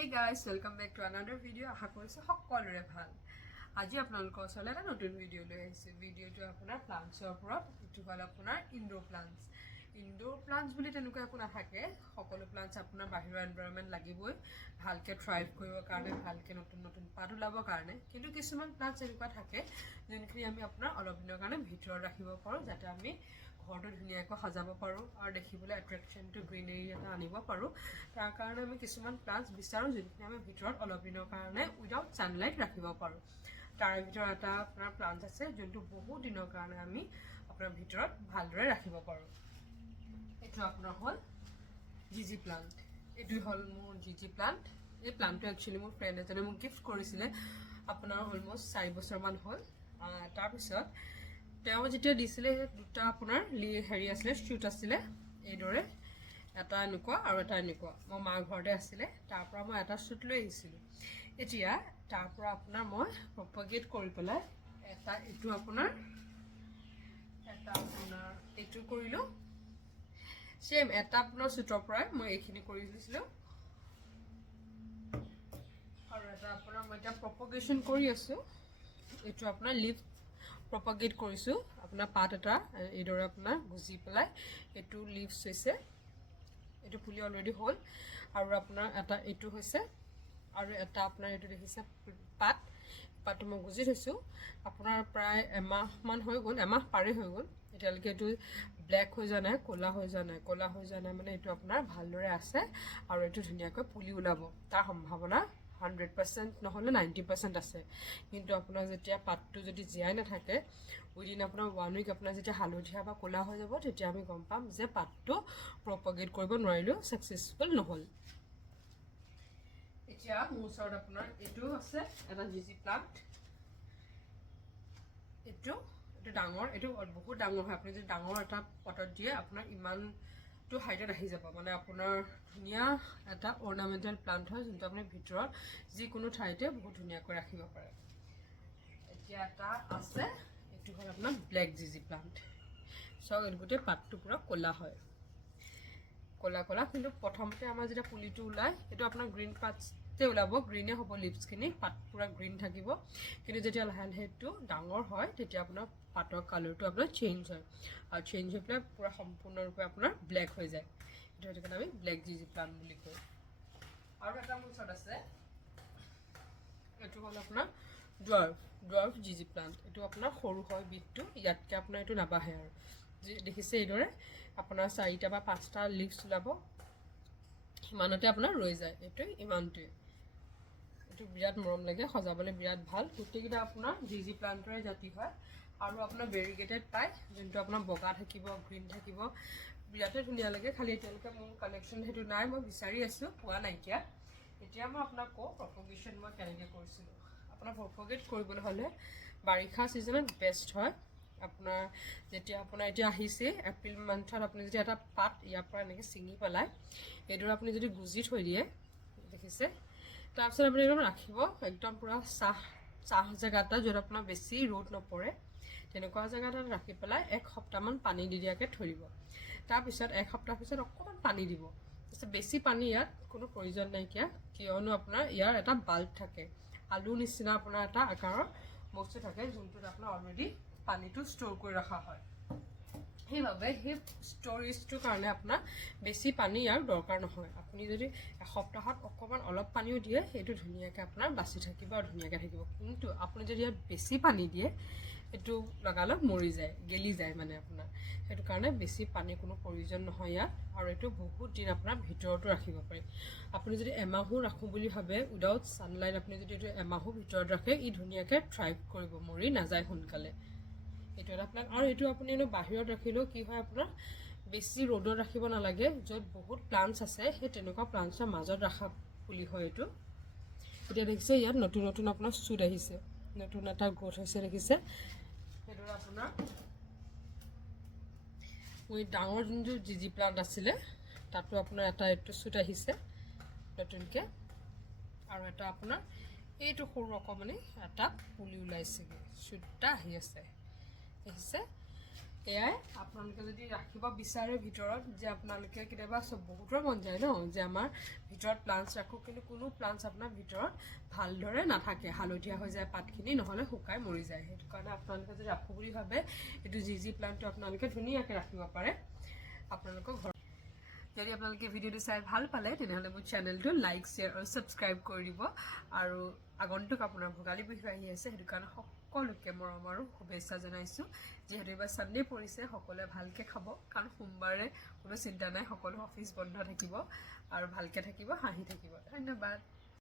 Hey guys, welcome back to another video. আশা কৰিছো সকলোৰে ভাল। আজি আপোনালোকৰ ওচৰলৈ এটা নতুন ভিডিও লৈ আহিছো। ভিডিওটো আপোনাৰ প্লান্টছৰ ওপৰত। এটো হ'ল আপোনাৰ ইনডোৰ প্লান্টছ। ইনডোৰ প্লান্টছ বুলি তেনেকুৱা একো নাথাকে। সকলো প্লান্টছ আপোনাৰ বাহিৰৰ এনভায়ৰনমেন্ট লাগিবই ভালকে থ্ৰাইভ কৰিবৰ কাৰণে, ভালকে নতুন নতুন পাত ওলাবৰ কাৰণে। কিন্তু কিছুমান প্লান্টছ এনেকুৱা থাকে যোনখিনি আমি আপোনাৰ অলপ দিনৰ কাৰণে ভিতৰত ৰাখিব পাৰো যাতে আমি ঘৰটো ধুনীয়াকৈ সজাব পাৰো আৰু দেখিবলৈ এট্ৰেকশনটো গ্ৰীনাৰী এটা আনিব পাৰো। তাৰ কাৰণে আমি কিছুমান প্লান্টছ বিচাৰো যোনখিনি আমি ভিতৰত অলপ দিনৰ কাৰণে উইদাউট সানলাইট ৰাখিব পাৰো। তাৰ ভিতৰত এটা আপোনাৰ প্লান্ট আছে যোনটো বহুত দিনৰ কাৰণে আমি আপোনাৰ ভিতৰত ভালদৰে ৰাখিব পাৰো। এইটো আপোনাৰ হ'ল জিজি প্লান্ট। এইটো হ'ল মোৰ জিজি প্লান্ট। এই প্লান্টটো একচুৱেলি মোৰ ফ্ৰেণ্ড এজনে মোক গিফ্ট কৰিছিলে আপোনাৰ অলমোষ্ট 4 বছৰমান হ'ল। তাৰপিছত তেওঁ যেতিয়া দিছিলে দুটা আপোনাৰ হেৰি আছিলে শ্বুট আছিলে এইদৰে এটা এনেকুৱা আৰু এটা এনেকুৱা। মোৰ মাৰ ঘৰতে আছিলে, তাৰ পৰা মই এটা শ্বুট লৈ আহিছিলোঁ। এতিয়া তাৰ পৰা আপোনাৰ মই প্ৰপগেট কৰি পেলাই এটা এইটো আপোনাৰ এইটো কৰিলোঁ। সেম এটা আপোনাৰ শ্বুটৰ পৰাই মই এইখিনি কৰি দিছিলোঁ আৰু এটা আপোনাৰ মই এতিয়া প্ৰপগেশ্যন কৰি আছোঁ। এইটো আপোনাৰ লিভ প্ৰপগেট কৰিছোঁ। আপোনাৰ পাত এটা এইদৰে আপোনাৰ গুজি পেলাই এইটো লিভছ হৈছে, এইটো পুলি অলৰেডি হ'ল আৰু আপোনাৰ এটা এইটো হৈছে আৰু এটা আপোনাৰ এইটো দেখিছে পাতটো মই গুজি থৈছোঁ। আপোনাৰ প্ৰায় এমাহমান হৈ গ'ল, এমাহ পাৰে হৈ গ'ল। এতিয়ালৈকে এইটো ব্লেক হৈ যোৱা নাই, ক'লা হৈ যোৱা নাই মানে এইটো আপোনাৰ ভালদৰে আছে আৰু এইটো ধুনীয়াকৈ পুলি ওলাব। তাৰ সম্ভাৱনা 100% নহ'লে 90% আছে। কিন্তু আপোনাৰ যেতিয়া পাতটো যদি জীয়াই নাথাকে উইদিন আপোনাৰ 1 উইক আপোনাৰ যেতিয়া হালধীয়া বা ক'লা হৈ যাব তেতিয়া আমি গম পাম যে পাতটো প্ৰপগেট কৰিব নোৱাৰিলোঁ, ছাকচেছফুল নহ'ল। এতিয়া মোৰ ওচৰত আপোনাৰ এইটো আছে এটা জিজি প্লান্ট। এইটো ডাঙৰ, এইটো বহুত ডাঙৰ হয়। আপুনি যদি ডাঙৰ এটা পটত দিয়ে আপোনাৰ ইমানটো হাইটত আহি যাব। মানে আপোনাৰ ধুনীয়া এটা অৰ্নামেণ্টেল প্লান্ট হয় যোনটো আপুনি ভিতৰত যিকোনো ঠাইতে বহুত ধুনীয়াকৈ ৰাখিব পাৰে। এতিয়া এটা আছে, এইটো হ'ল আপোনাৰ ব্লেক জিজি প্লান্ট। চাওক এই গোটেই পাতটো পূৰা ক'লা হয়, ক'লা কিন্তু প্ৰথমতে আমাৰ যেতিয়া পুলিটো ওলায় এইটো আপোনাৰ গ্ৰীণ পাততে ওলাব, গ্ৰীণে হ'ব লিভছখিনি, পাত পূৰা গ্ৰীণ থাকিব। কিন্তু যেতিয়া লাহে লাহে এইটো ডাঙৰ হয় তেতিয়া আপোনাৰ পাতৰ কালাৰটো আপোনাৰ চেঞ্জ হয় আৰু চেঞ্জ হৈ পেলাই পূৰা সম্পূৰ্ণৰূপে আপোনাৰ ব্লেক হৈ যায়। সেইটো কাৰণে আমি ব্লেক জিজি প্লান্ট বুলি কওঁ। আৰু এটা মোৰ ওচৰত আছে, এইটো হ'ল আপোনাৰ ডুৱাৰ্ফ জিজি প্লান্ট। এইটো আপোনাৰ সৰু হয় বিটটো, ইয়াতকৈ আপোনাৰ এইটো নাবাঢ়ে আৰু দেখিছে এইদৰে আপোনাৰ 4টা বা 5টা লিভছ ওলাব, সিমানতে আপোনাৰ ৰৈ যায়। এইটো ইমানটোৱে। এইটো বিৰাট মৰম লাগে, সজাবলৈ বিৰাট ভাল। গোটেইকেইটা আপোনাৰ জিজি প্লান্টৰে জাতি হয় আৰু আপোনাৰ ভেৰিগেটেড পায় যোনটো আপোনাৰ বগা থাকিব, গ্ৰীণ থাকিব, বিৰাটেই ধুনীয়া লাগে। খালি এতিয়ালৈকে মোৰ কালেকশ্যন সেইটো নাই, মই বিচাৰি আছোঁ, পোৱা নাইকিয়া। এতিয়া মই আপোনাক কওঁ প্ৰপগেশ্যন মই কেনেকৈ কৰিছিলোঁ। আপোনাৰ প্ৰপগেট কৰিবলৈ হ'লে বাৰিষা ছিজনত বেষ্ট হয়। আপোনাৰ যেতিয়া আপোনাৰ এতিয়া আহিছে এপ্ৰিল মান্থত আপুনি যদি এটা পাত ইয়াৰ পৰা এনেকৈ ছিঙি পেলাই এইদৰে আপুনি যদি গুজি থৈ দিয়ে, দেখিছে, তাৰপিছত আপুনি একদম ৰাখিব একদম পূৰা চাহ জেগা এটা য'ত আপোনাৰ বেছি ৰ'দ নপৰে তেনেকুৱা জেগা এটাত ৰাখি পেলাই 1 সপ্তাহমান পানী দি দিয়াকৈ থৈ দিব। তাৰপিছত 1 সপ্তাহ পিছত অকণমান পানী দিব। তাৰপিছত বেছি পানী ইয়াত কোনো প্ৰয়োজন নাইকিয়া, কিয়নো আপোনাৰ ইয়াৰ এটা বাল্ব থাকে, আলুৰ নিচিনা আপোনাৰ এটা আকাৰৰ বস্তু থাকে যোনটোত আপোনাৰ অলৰেডি পানীটো ষ্ট'ৰ কৰি ৰখা হয়। সেইবাবে সেই ষ্ট'ৰেজটোৰ কাৰণে আপোনাৰ বেছি পানী ইয়াৰ দৰকাৰ নহয়। আপুনি যদি এসপ্তাহত অকণমান অলপ পানীও দিয়ে সেইটো ধুনীয়াকৈ আপোনাৰ বাচি থাকিব আৰু ধুনীয়াকৈ থাকিব। কিন্তু আপুনি যদি ইয়াত বেছি পানী দিয়ে এইটো লগালগ মৰি যায়, গেলি যায় মানে আপোনাৰ। সেইটো কাৰণে বেছি পানী কোনো প্ৰয়োজন নহয় ইয়াত আৰু এইটো বহুত দিন আপোনাৰ ভিতৰতো ৰাখিব পাৰি। আপুনি যদি এমাহো ৰাখোঁ বুলি ভাবে উইদাউট ছানলাইট, আপুনি যদি এইটো এমাহো ভিতৰত ৰাখে ই ধুনীয়াকৈ থ্ৰাইভ কৰিব, মৰি নাযায় সোনকালে। এইটো এটা প্লান্ট। আৰু এইটো আপুনি বাহিৰত ৰাখিলেও কি হয় আপোনাৰ বেছি ৰ'দত ৰাখিব নালাগে। য'ত বহুত প্লান্টছ আছে সেই তেনেকুৱা প্লান্টছৰ মাজত ৰখা পুলি হয় এইটো। এতিয়া দেখিছে ইয়াত নতুন নতুন আপোনাৰ শ্বুট আহিছে, নতুন এটা গ্ৰ'থ হৈছে, দেখিছে। সেইদৰে আপোনাৰ মই ডাঙৰ যোনটো জিজি প্লান্ট আছিলে তাতো আপোনাৰ এটা এইটো শ্বুট আহিছে নতুনকৈ, আৰু এটা আপোনাৰ এইটো সৰু অকণমানি এটা পুলি ওলাইছেগৈ, শ্বুট এটা আহি আছে, দেখিছে। এয়াই আপোনালোকে যদি ৰাখিব বিচাৰে ভিতৰত যে আপোনালোকে কেতিয়াবা বহুতৰ মন যায় ন যে আমাৰ ভিতৰত প্লান্টছ ৰাখোঁ কিন্তু কোনো প্লান্টছ আপোনাৰ ভিতৰত ভালদৰে নাথাকে হালধীয়া হৈ যায় পাতখিনি নহ'লে শুকাই মৰি যায় সেইটো কাৰণে আপোনালোকে যদি ৰাখোঁ বুলি ভাবে এইটো যি প্লান্টটো আপোনালোকে ধুনীয়াকৈ ৰাখিব পাৰে আপোনালোকৰ ঘৰত যদি আপোনালোকে ভিডিঅ'টো চাই ভাল পালে তেনেহ'লে মোৰ চেনেলটো লাইক শ্বেয়াৰ আৰু ছাবস্ক্ৰাইব কৰি দিব আৰু আগন্তুক আপোনাৰ ভোগালী বিহু আহি আছে সেইটো কাৰণে সকলোকে মৰম আৰু শুভেচ্ছা জনাইছোঁ যিহেতু এইবাৰ ছানডে পৰিছে সকলোৱে ভালকৈ খাব কাৰণ সোমবাৰে কোনো চিন্তা নাই সকলো অফিচ বন্ধ থাকিব আৰু ভালকৈ থাকিব হাঁহি থাকিব ধন্যবাদ